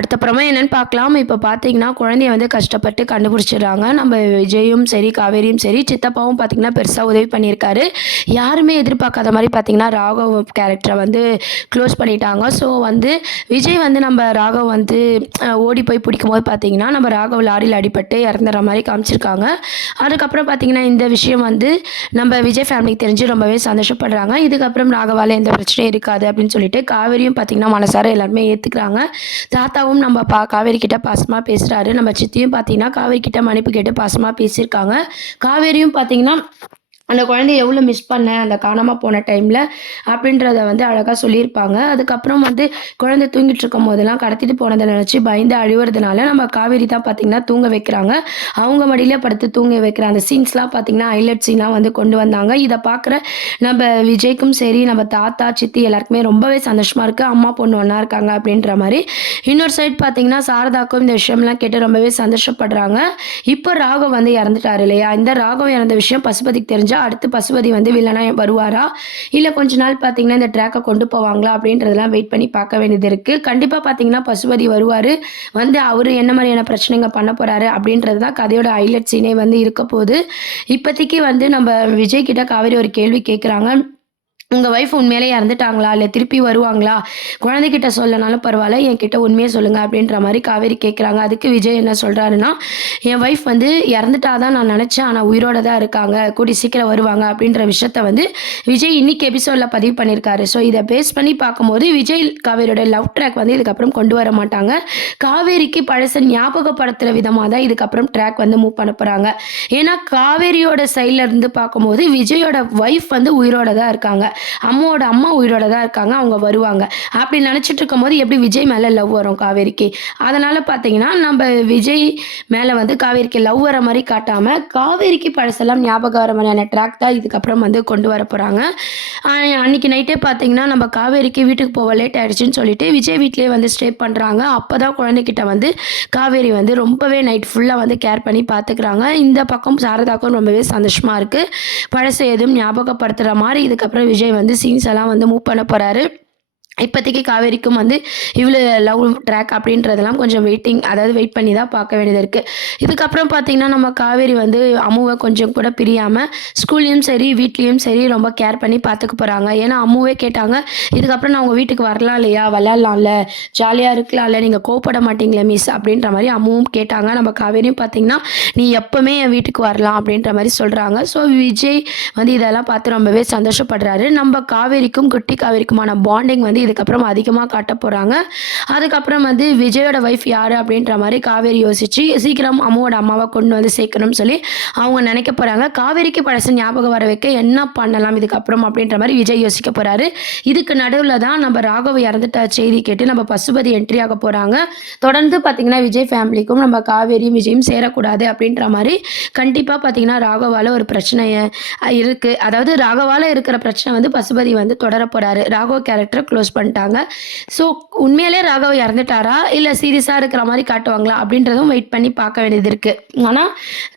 அடுத்த ப்ரமோ என்னன்னு பார்க்கலாம். இப்போ பார்த்தீங்கன்னா, குழந்தைய வந்து கஷ்டப்பட்டு கண்டுபிடிச்சிடுறாங்க. நம்ம விஜயும் சரி, காவேரியும் சரி, சித்தப்பாவும் பார்த்தீங்கன்னா, பெருசா உதவி பண்ணியிருக்காரு. யாருமே எதிர்பார்க்காத மாரி பார்த்தீங்கன்னா, ராகவ் கேரக்டர வந்து க்ளோஸ் பண்ணிட்டாங்க. ஸோ வந்து விஜய் வந்து நம்ம ராகவ் வந்து ஓடி போய் பிடிக்கும்போது பார்த்தீங்கன்னா, நம்ம ராகவ் லாரியில அடிபட்டு இறந்துற மாரி காமிச்சிருக்காங்க. அதுக்கப்புறம் பார்த்தீங்கன்னா, இந்த விஷயம் வந்து நம்ம விஜய் ஃபேமிலிக்கு தெரிஞ்சு ரொம்பவே சந்தோஷப்படுறாங்க. இதுக்கப்புறம் ராகவால எந்த பிரச்சனையும் இருக்காது அப்படின்னு சொல்லிட்டு, காவேரியும் பார்த்தீங்கன்னா, மனசார எல்லாருமே ஏத்துக்கிறாங்க. தாத்தாவும் நம்ம காவேரி கிட்ட பாசமா பேசுறாரு. நம்ம சித்தியும் பார்த்தீங்கன்னா, காவேரி கிட்ட மன்னிப்பு கேட்டு பாசமா பேசியிருக்காங்க. காவேரியும் பார்த்தீங்கன்னா, அந்த குழந்தைய எவ்வளோ மிஸ் பண்ணேன் அந்த காணாம போன டைம்ல அப்படின்றத வந்து அழகா சொல்லியிருப்பாங்க. அதுக்கப்புறம் வந்து குழந்தை தூங்கிட்டு இருக்கும்போதெல்லாம் கடத்திட்டு போனத நினைச்சு பயந்து அழுவுறதுனால நம்ம காவேரி தான் பார்த்தீங்கன்னா தூங்க வைக்கிறாங்க. அவங்க மடியிலே படுத்து தூங்க வைக்கிற அந்த சீன்ஸ்லாம் பார்த்தீங்கன்னா, ஹைலைட் சீனா வந்து கொண்டு வந்தாங்க. இத பார்க்குற நம்ம விஜய்க்கும் சரி, நம்ம தாத்தா, சித்தி எல்லாருக்குமே ரொம்பவே சந்தோஷமா இருக்கு. அம்மா, பொண்ணு ஒண்ணா இருக்காங்க அப்படின்ற மாரி. இன்னொரு சைடு பார்த்தீங்கன்னா, சாரதாக்கும் இந்த விஷயம்லாம் கேட்டு ரொம்பவே சந்தோஷப்படுறாங்க. இப்போ ராகவ் வந்து இறந்துட்டாரு இல்லையா? இந்த ராகவ் இறந்த விஷயம் பசுபதிக்கு தெரிஞ்சா அடுத்து பசுபதி வந்து வில்லனா வருவாரா? இல்ல கொஞ்ச நாள் பார்த்தீங்கன்னா, இந்த ட்ராக்க கொண்டு போவாங்களா? அப்படின்றதெல்லாம் வெயிட் பண்ணி பார்க்க வேண்டியது இருக்கு. கண்டிப்பா பார்த்தீங்கன்னா, பசுபதி வருவாரு. வந்து அவரு என்ன மாதிரியான பிரச்சனைங்க பண்ண போறாரு? அப்படின்றது தான் கதையோட ஹைலைட் சீனே வந்து இருக்க போது. இப்போதைக்கு வந்து நம்ம விஜய் கிட்ட காவேரி ஒரு கேள்வி கேட்குறாங்க. உங்க ஒய்ஃப் உண்மையிலேயே இறந்துட்டாங்களா? இல்ல திருப்பி வருவாங்களா? குழந்தைகிட்ட சொல்லனாலும் பரவால்ல, என்கிட்ட உண்மைய சொல்லுங்க அப்படின்ற மாரி காவேரி கேட்குறாங்க. அதுக்கு விஜய் என்ன சொல்றாருன்னா, என் ஒய்ஃப் வந்து இறந்துட்டா தான் நான் நெனச்சேன். ஆனா உயிரோட தான் இருக்காங்க. கூடிய சீக்கிரம் வருவாங்க அப்படின்ற விஷயத்த வந்து விஜய் இன்னைக்கு எபிசோட்ல பதிவு பண்ணியிருக்காரு. ஸோ இத பேஸ் பண்ணி பார்க்கும்போது விஜய், காவேரியோட லவ் ட்ராக் வந்து இதுக்கப்புறம் கொண்டு வர மாட்டாங்க. காவேரிக்கு பழச ஞாபகப்படுத்துற விதமா தான் இதுக்கப்புறம் ட்ராக் வந்து மூவ் பண்ண போறாங்க. ஏன்னா காவேரியோட சைட்ல இருந்து பார்க்கும்போது விஜயோட ஒய்ஃப் வந்து உயிரோட தான் இருக்காங்க. அம்மாவோட அம்மா உயிரோட தான் இருக்காங்க. அவங்க வருவாங்க. அப்படி நினைச்சிட்டு இருக்கும்போது எப்படி விஜய் மேல லவ் வரும் காவேரிக்கு? அதனால பார்த்தீங்கன்னா, நம்ப விஜய் மேல வந்து காவேரிக்கு லவ் வர மாரி காட்டாம, காவேரிக்கு பழசெல்லாம் ஞாபகம் வர மாரியான ட்ராக் தான் இதுக்கப்புறம் வந்து கொண்டு வர போறாங்க. அ அன்னைக்கு நைட்டே பார்த்தீங்கன்னா, நம்ம காவேரிக்கு வீட்டுக்கு போக லேட் ஆயிடுச்சுன்னு சொல்லிட்டு, விஜய் வீட்லயே வந்து ஸ்டே பண்றாங்க. அப்பதான் குழந்தைகிட்ட வந்து காவேரி வந்து ரொம்பவே நைட் ஃபுல்லா வந்து கேர் பண்ணி பார்த்துக்கிறாங்க. இந்த பக்கம் சாரதாக்கும் ரொம்பவே சந்தோஷமா இருக்கு. பழச எதுவும் ஞாபகப்படுத்துற மாரி இதுக்கப்புறம் விஜய் வந்து சீன்ஸ் எல்லாம் வந்து மூவ் பண்ண போறாரு. இப்போதைக்கு காவேரிக்கும் வந்து இவ்வளோ லவ் ட்ராக் அப்படின்றதெல்லாம் கொஞ்சம் அதாவது வெயிட் பண்ணி தான் பார்க்க வேண்டியது இருக்குது. இதுக்கப்புறம் பார்த்தீங்கன்னா, நம்ம காவேரி வந்து அம்முவை கொஞ்சம் கூட பிரியாமல் ஸ்கூல்லையும் சரி, வீட்லேயும் சரி ரொம்ப கேர் பண்ணி பார்த்துக்க போகிறாங்க. ஏன்னா அம்முவே கேட்டாங்க, இதுக்கப்புறம் நான் உங்கள் வீட்டுக்கு வரலாம் இல்லையா? விளையாடலாம்ல, ஜாலியாக இருக்கலாம்ல, நீங்கள் கோவப்பட மாட்டீங்களே மிஸ் அப்படின்ற மாதிரி அம்முவும் கேட்டாங்க. நம்ம காவேரியும் பார்த்தீங்கன்னா, நீ எப்போவுமே என் வீட்டுக்கு வரலாம் அப்படின்ற மாதிரி சொல்கிறாங்க. ஸோ விஜய் வந்து இதெல்லாம் பார்த்து ரொம்பவே சந்தோஷப்படுறாரு. நம்ம காவேரிக்கும் குட்டி காவேரிக்குமான பாண்டிங் வந்து இதுக்கப்புறம் அதிகமாக காட்ட போகிறாங்க. அதுக்கப்புறம் வந்து விஜயோட ஒய்ஃப் யார் அப்படின்ற மாதிரி காவேரி யோசிச்சு சீக்கிரம் அம்மாவோட அம்மாவை கொண்டு வந்து சேர்க்கணும்னு சொல்லி அவங்க நினைக்க போகிறாங்க. காவேரிக்கு பழச ஞாபகம் வர வைக்க என்ன பண்ணலாம் இதுக்கப்புறம் அப்படின்ற மாதிரி விஜய் யோசிக்க போகிறாரு. இதுக்கு நடுவில் தான் நம்ம ராகவ் இறந்துட்ட செய்தி கேட்டு நம்ம பசுபதி என்ட்ரி ஆக போகிறாங்க. தொடர்ந்து பார்த்தீங்கன்னா விஜய் ஃபேமிலிக்கும் நம்ம காவேரியும் விஜயும் சேரக்கூடாது அப்படின்ற மாதிரி கண்டிப்பாக பார்த்தீங்கன்னா ராகவால் ஒரு பிரச்சனை இருக்குது. அதாவது ராகவால் இருக்கிற பிரச்சனை வந்து பசுபதி வந்து தொடர போகிறாரு. ராகவ் கேரக்டரை க்ளோஸ் பண்ணிட்டாங்க. ஸோ உண்மையிலே ராகவ் இறந்துட்டாரா? இல்லை சீரியஸாக இருக்கிற மாதிரி காட்டுவாங்களா? அப்படின்றதும் வெயிட் பண்ணி பார்க்க வேண்டியது இருக்குது. ஆனால்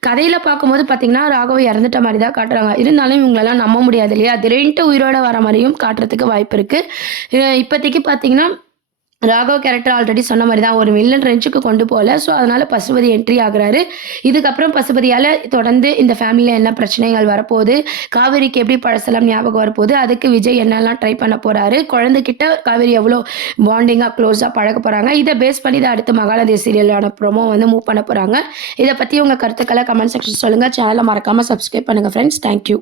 கதையில் பார்க்கும்போது பார்த்தீங்கன்னா ராகவ் இறந்துட்ட மாதிரி தான் காட்டுறாங்க. இருந்தாலும் இவங்களெல்லாம் நம்ப முடியாது இல்லையா? திடீர்னுட்டு உயிரோட வர மாதிரியும் காட்டுறதுக்கு வாய்ப்பு இருக்குது. இப்போதைக்கு பார்த்தீங்கன்னா ராகவ் கேரக்டர் ஆல்ரெடி சொன்ன மாதிரி தான் ஒரு வில்லன் ரேஞ்சுக்கு கொண்டு போகல. ஸோ அதனால் பசுபதி என்ட்ரி ஆகுறாரு. இதுக்கப்புறம் பசுபதியால் தொடர்ந்து இந்த ஃபேமிலியில் என்ன பிரச்சனைகள் வரப்போகுது, காவேரிக்கு எப்படி பழசெல்லாம் ஞாபகம் வரப்போகுது, அதுக்கு விஜய் என்னெல்லாம் ட்ரை பண்ண போகிறாரு, குழந்தைகிட்ட காவேரி எவ்வளோ பாண்டிங்காக க்ளோஸாக பழக போகிறாங்க, இதை பேஸ் பண்ணி தான் அடுத்து மகாநதி சீரியலான ப்ரோமோ வந்து மூவ் பண்ண போகிறாங்க. இதை பற்றி உங்கள் கருத்துக்களை கமெண்ட் செக்ஷன் சொல்லுங்கள். சேனலை மறக்காமல் சப்ஸ்கிரைப் பண்ணுங்கள் ஃப்ரெண்ட்ஸ். தேங்க்யூ.